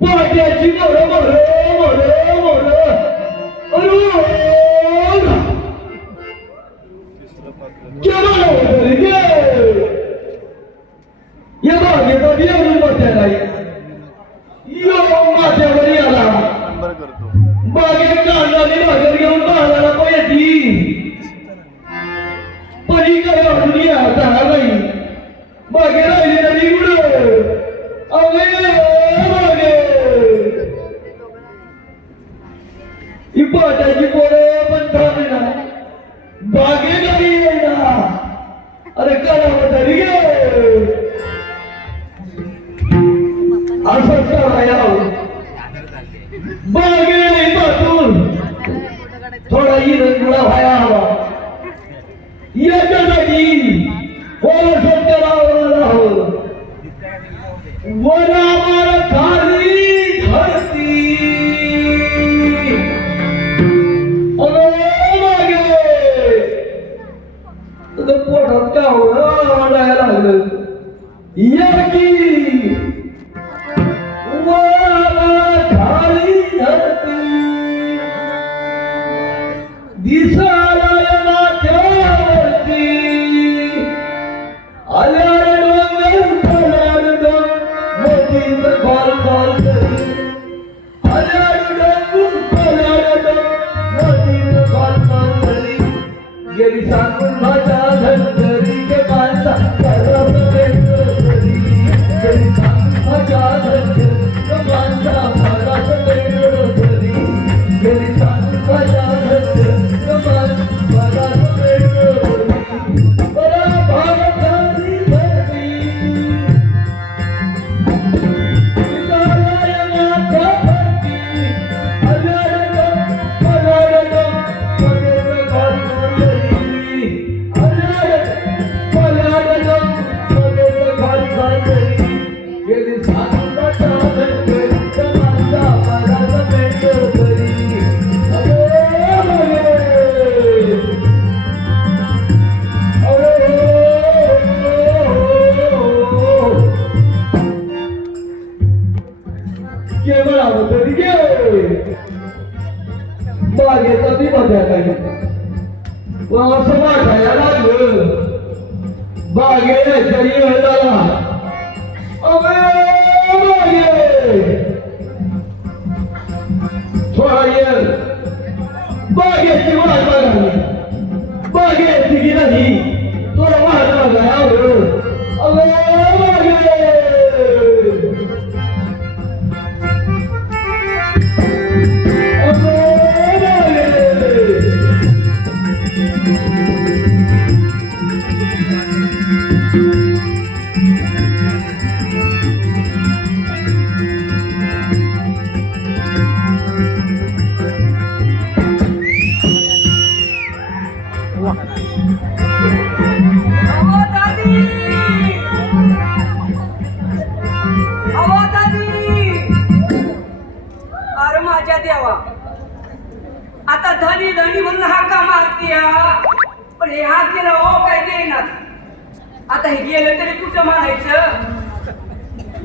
Pode, é Edinho, morreu. போற थोडा बागेची वाट बघावी. बागेची की नाही थोडं वाट बघाय आवड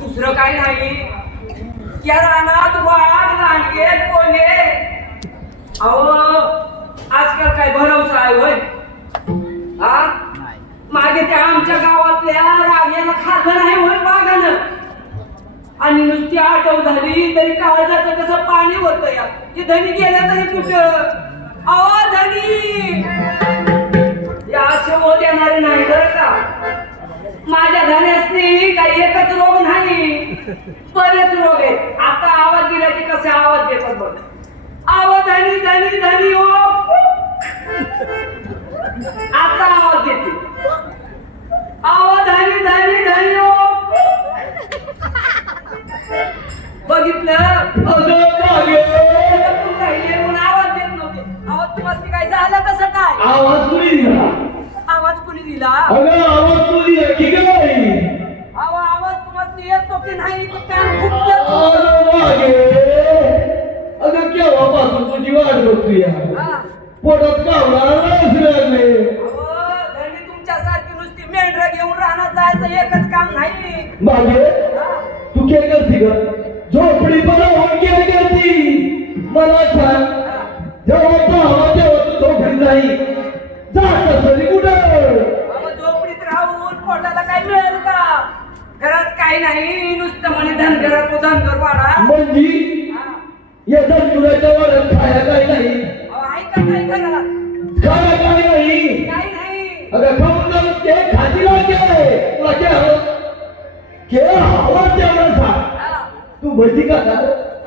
दुसरं काय नाही. या रानात वाघ लांडगे कोणे अहो आजकाल काय भरवसा आहे होय? हा? मागे त्या आमच्या गावातल्या राग्याला खाल्लं नाही होय वाघानं. आणि नुसती आठव झाली तरी काळजाचं कसं पाणी होत या? धनी गेलं तरी कुठं? अहो धनी! या असे नाही बरं का. माझ्या धन्यासनी काही एकच रोग नाही. बरेच रोग आहेत. आता आवाज दिला की कसे आवाज देतात बघ. आवाज धनी धनी धनी हो. आता आवाज देते. आवाज धनी धनी धनी हो. बघितलं? राहिले म्हणून आवाज देत नव्हते. आवाज तुम्हाला काय झालं कसं काय? आवाज तुम्ही दिला आवाज कुणी दिला अगं आवाज तुझी आहे की अहो आवाज तुम्हाला येतो की नाही? तो कान फुटलं? अगं केव्हापासून तुझी वाट बघतोय हा. पोटात कावळा रस लागले धनी तुमच्यासारखी नुसती मेंढरं घेऊन राहणार जायचं एकच काम नाही. हा. तू काय करते ग झोपडी बनवून काय करती. मला सांग. जेव्हा पाहावा तेव्हा तू झोपडी नाही. काही नाही नुसतं म्हणे धनगरात धनगर वाडा. म्हणजे. या धनगुराच्या वाड्यात खाया काय नाही. का काही नाही. काही नाही. अगं खाऊन जाऊन ते खाती लागे तुला के हवं. के हवं तेवढं खा. तू भजी का खा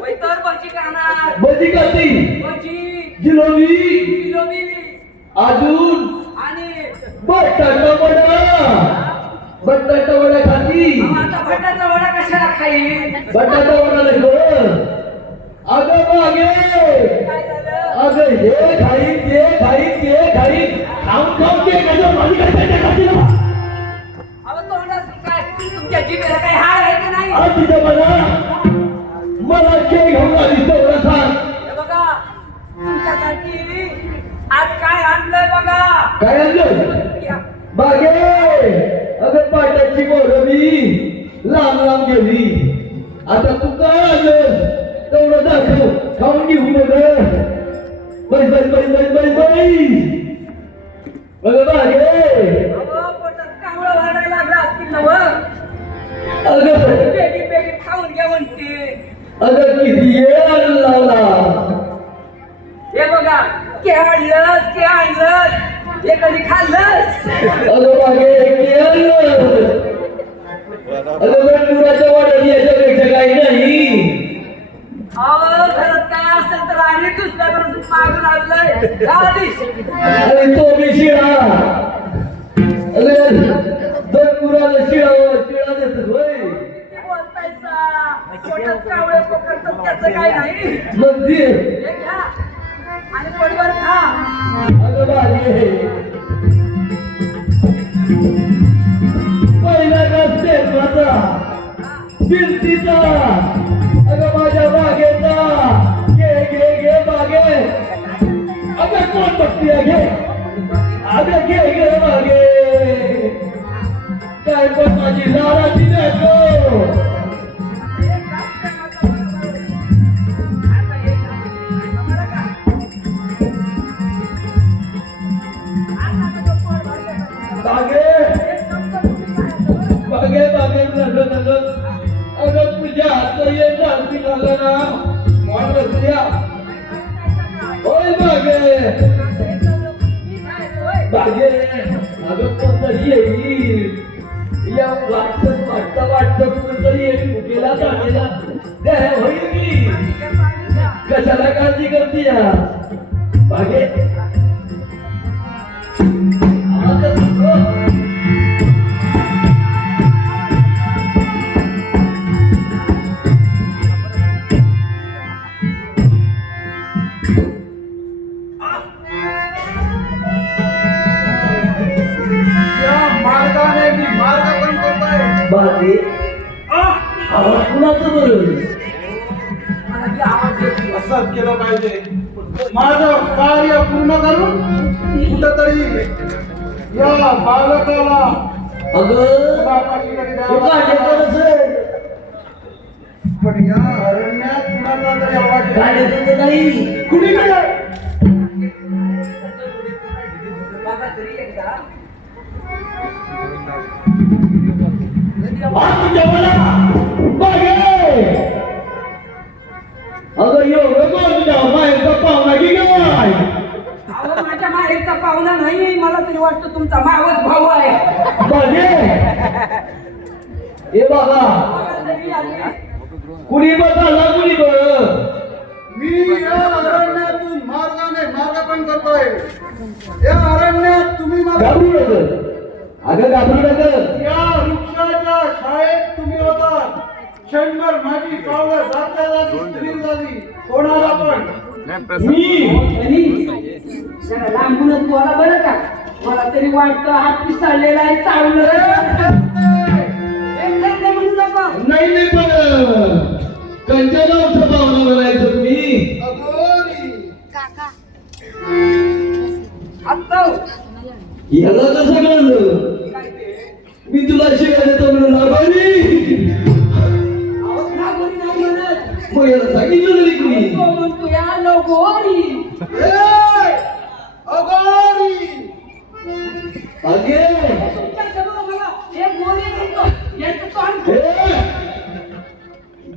वै तर भजी खाणार. भजी खाती भजी. जिलोबी. जिलोबी. अजून? आणि बटाटा वडा बटाटा वडा खाती. आता बटाटा वडा कशाला खाईल? बटाटा वडा नको अगं मागे. अगं हे खाई ते खाई ते खाई खाऊन खाऊन ते कसं माझी काय तुमच्या जिभेला काही आहे की नाही? आज तिथं मला मला केक घेऊन आली तेवढं सांग बघा तुमच्यासाठी आज काय आणलंय बघा? काय आणलं या. अगं पाटाची बोरं मी लांब लांब गेली. आता तू काय आलं तेवढं दाखव. खाऊन घेऊ बघ बाई बाई बाई बाई बाई अगं बागे? अगं. किती येळ लावला हे बघा ते आणलंस ते आणलंस. हे कधी खाल्लंस गणपुराच्या वाड्यात याच्यापेक्षा काही नाही. अहो घरात काय असेल तर आणि दुसऱ्याकडून मागून आणलंय. आधीच आणि तो मी शिळा. अरे गणपुराला शिळा शिळा देतो होय. किती बोलतायसा? पोटात कावळे पकडतात त्याचं काय नाही. मग दे हे घ्या. आणि पोटभर खा. पहिला रस्ते माझा. भिंतीचा अगं माझ्या बागेचा. घे घे घे बागे. अगं कोण बघती घे. अगं घे घे बागे. काय पण माझी लाडाची नाही अगं कोणतरी येईल. या वाटत वाटतं वाटतं कोणतरी येईल भुकेला जागेला. द्या होईल की. कशाला काळजी करते या बागे बागे आवाज कुणाचं बरं? असंच केलं पाहिजे. माझं कार्य पूर्ण करून कुठंतरी या बालकाला. पण या अरण्यात कुणाचा तरी आवाज तर नाही. मला बागे अगं एवढं कोण तुझ्या बाहेरचा पाहुणा की काय अहो माझ्या माहेरचा पाहुणा नाही. मला तरी वाटतं तुमचा मावस भाऊ आहे. बागे ए बाबा बघा. कुणी बघाला कुणी बघ मी या अरण्यातून मार्गाने मार्गक्रम करतोय. या अरण्यात तुम्ही मला अगं घाबरू नका या वृक्षाच्या शाळेत तुम्ही होतात क्षणभर माझी पावलं जाता जाती स्थिर झाली कोणाला पण मी जरा लांबूनच बोला बरं का मला तरी वाटतं हात पिसाळलेला आहे नका. नाही नाही पण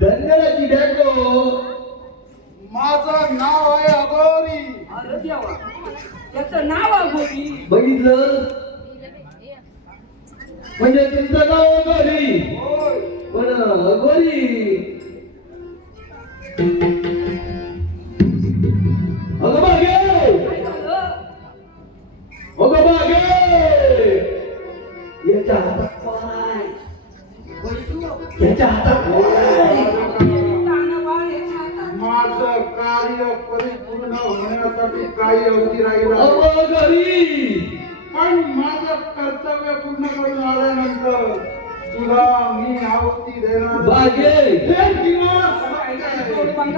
धनगरा किड्याको माझं नाव आहे अगोरी. अरे त्याचं नाव अगोरी. बघितलं? म्हणजे तुमचं नाव अगोरी. पण अगोरी. अगं मागे अगं मागे याच्या हातात याच्या हातात होण्यासाठी काही अवधी राहिला पण माझं कर्तव्य पूर्ण करून आल्यानंतर तुला मी आवती देणार. हे पण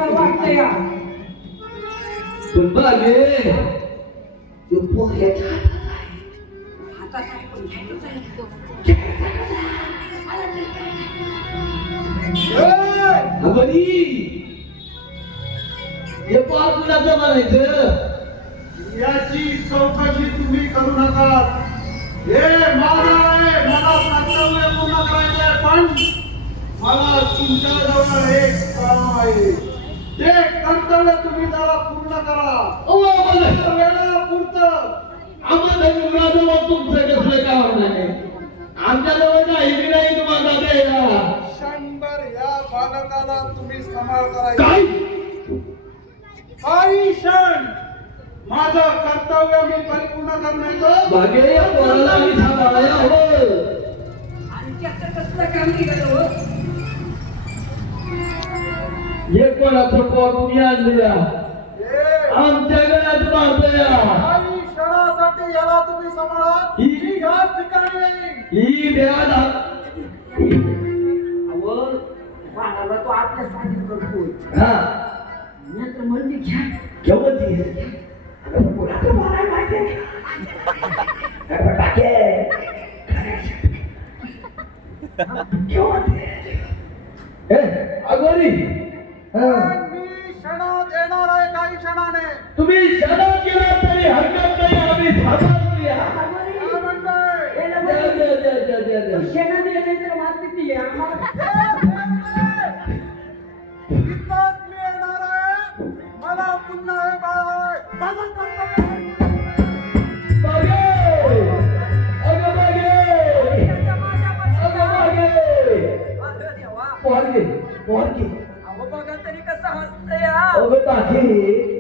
बागे! तो पोह्याच्या हातात आहे. हातात आहे पण घ्यायचंच आहे. हे! हे पाच कुणाचं म्हणायचं याची चौकशी तुम्ही करू नका. हे माझं आहे मला कर्तव्य पूर्ण करायचं पण मला तुमच्या जवळ एक काम आहे. ते कर्तव्य तुम्ही जरा पूर्ण करा. आम्हाला वेळेला पुरतं. आम्हाला तुमचं कसलं काम नाही आमच्याजवळ काही नाही तुम्हाला शंभर या बालकाला तुम्ही सांभाळ करायचा. काय? काही क्षण माझं कर्तव्य मी परिपूर्ण करण्याचं बागे या पोराला आम्ही सांभाळायला हवं. आणि त्याचं कसलं काम निघालं हो? हे कोणाचं पोर तुम्ही आणलेल्या. हे आमच्या गळ्यात मारतया काही क्षणासाठी याला तुम्ही सांभाळा. ही- ही ह्याच ठिकाणी ही ब्याद अहो, बाळाला तो आपल्या साधीत हा. म्हणजे घ्या. कोणाचं बोलायला पाहिजे अगोरी पण मी क्षणात येणार आहे काही क्षणाने तुम्ही शाळा केला तरी हरकत नाही आम्ही थांबा काय म्हणताय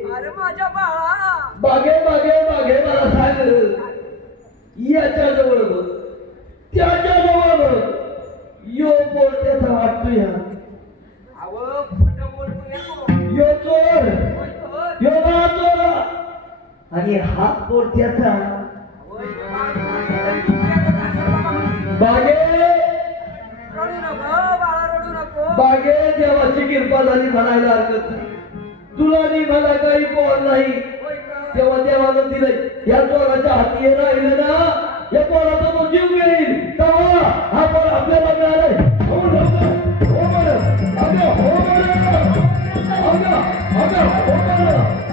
अरे माझ्या बाळा बागे बागे बागे मला सांग याच्या जवळ बघ त्याच्याजवळ बघ यो बोल त्याचा वाटतो या येतो यो चोर. यो बा चोर. आणि हात बोलत्याचा बागे. बागे देवाची कृपा झाली म्हणायला हरकत नाही. तुला नाही मला काही पोर नाही. तेव्हा देवानं दिले या चोराच्या हाती राहिलं ना या पोराचा तो जीव घेईल. तेव्हा हा पोर आपल्याला मिळाले हो हो हो